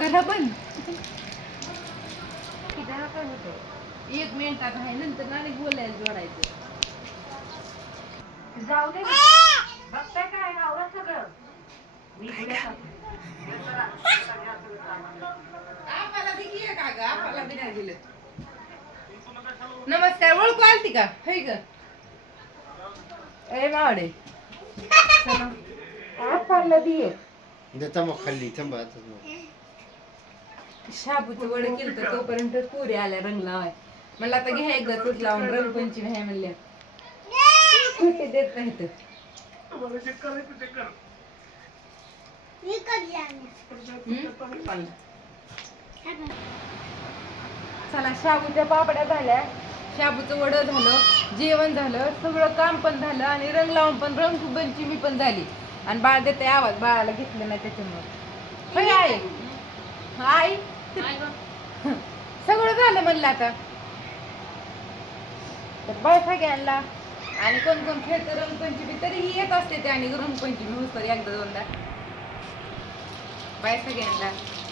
करा पण. हा एक मिनिटात आहे नंतर ना आणि बोलायला जोडायचं. जाऊ दे. बघताय काय सगळं? मी का ग? बी नाही दिलं. नमस्कार ओळखू आलती का? होय ग. ए मावडे आपाला दिये देता मग खाल्ली थांबा. शाबूचं वड केलं तर तोपर्यंत पुरे आल्या रंग लावाय म्हणलं आता घ्या एकदा तूच लावून रंगपंचमी आहे म्हणल्या खोटे देत नाही तर? चला शाबूच्या पापड्या झाल्या. शाबूचं वड झालं जेवण झालं सगळं काम पण झालं आणि रंग लावून पण रंगपंचमी पण झाली. आणि बाळ देते आवाज बाळाला घेतलं नाही त्याच्यामुळे. होय आई? आई? सगळं झालं म्हणलं आता. तर बाय घ्यायला. आणि कोण कोण खेळतं रंगपंचमी तरीही येत असते ते आणि रंगपंचमी होत एकदा दोनदा. बाय घ्यायला.